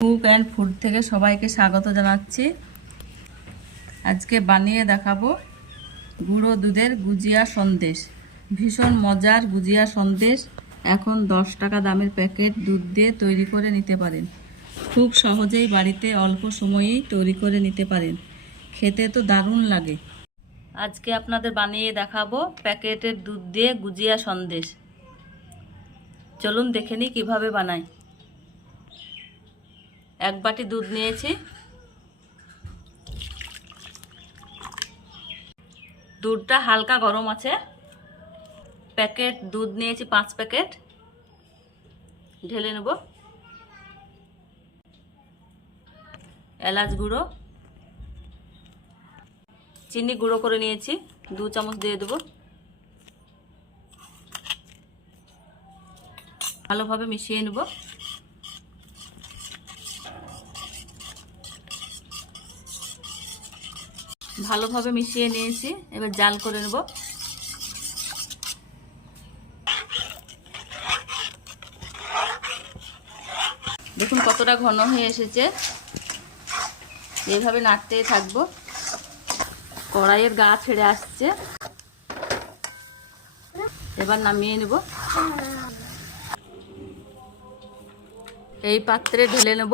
Cook and food থেকে সবাইকে স্বাগত জানাচ্ছি। আজকে বানিয়ে দেখাবো গুঁড়ো দুধের গুজিয়া সন্দেশ। ভীষণ মজার গুজিয়া সন্দেশ। এখন দশ টাকা দামের প্যাকেট দুধ দিয়ে তৈরি করে নিতে পারেন। খুব সহজেই বাড়িতে অল্প সময়েই তৈরি করে নিতে পারেন। খেতে তো দারুণ লাগে। আজকে আপনাদের বানিয়ে দেখাবো প্যাকেটের দুধ দিয়ে গুজিয়া সন্দেশ। চলুন দেখে নিই কীভাবে বানাই এক বাটি দুধ নিয়েছি। দুধটা হালকা গরম আছে। প্যাকেট দুধ নিয়েছি, পাঁচ প্যাকেট। ঢেলে নেব। এলাচ গুঁড়ো। চিনি গুঁড়ো করে নিয়েছি। দু চামচ দিয়ে দেবো। ভালোভাবে মিশিয়ে নেব। ভালোভাবে মিশিয়ে নিয়েছি। এবার জাল করে নেব। দেখুন কতটা ঘন হয়ে এসেছে। এইভাবে নাড়তেই থাকব। কড়াইয়ের গা ছেড়ে আসছে। এবার নামিয়ে নেব। এই পাত্রে ঢেলে নেব।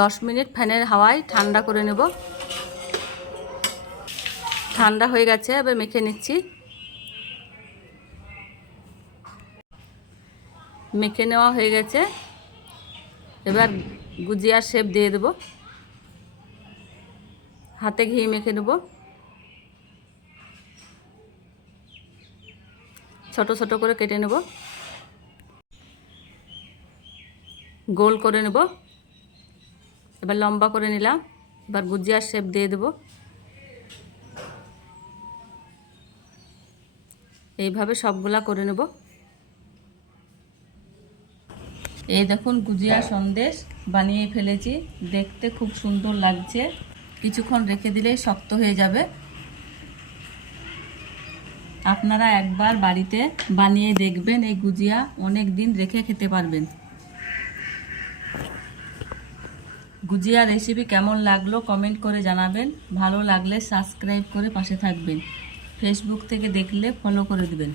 দশ মিনিট ফ্যানের হাওয়ায় ঠান্ডা করে নেব। ঠান্ডা হয়ে গেছে, এবার মেখে নিচ্ছি। মেখে নেওয়া হয়ে গেছে। এবার গুজিয়ার শেপ দিয়ে দেব। হাতে ঘি মেখে নেব। ছোট ছোট করে কেটে নেব। গোল করে নেব। এবার লম্বা করে নিলাম। এবার গুজিয়ার শেপ দিয়ে দেবো। এইভাবে সবগুলা করে নেব। এই দেখুন গুজিয়া সন্দেশ বানিয়ে ফেলেছি। দেখতে খুব সুন্দর লাগছে। কিছুক্ষণ রেখে দিলেই শক্ত হয়ে যাবে। আপনারা একবার বাড়িতে বানিয়ে দেখবেন এই গুজিয়া। অনেক দিন রেখে খেতে পারবেন। গুজিয়া রেসিপি কেমন লাগল কমেন্ট করে জানাবেন। ভালো লাগলে সাবস্ক্রাইব করে পাশে থাকবেন। ফেসবুক থেকে দেখলে ফলো করে দিবেন।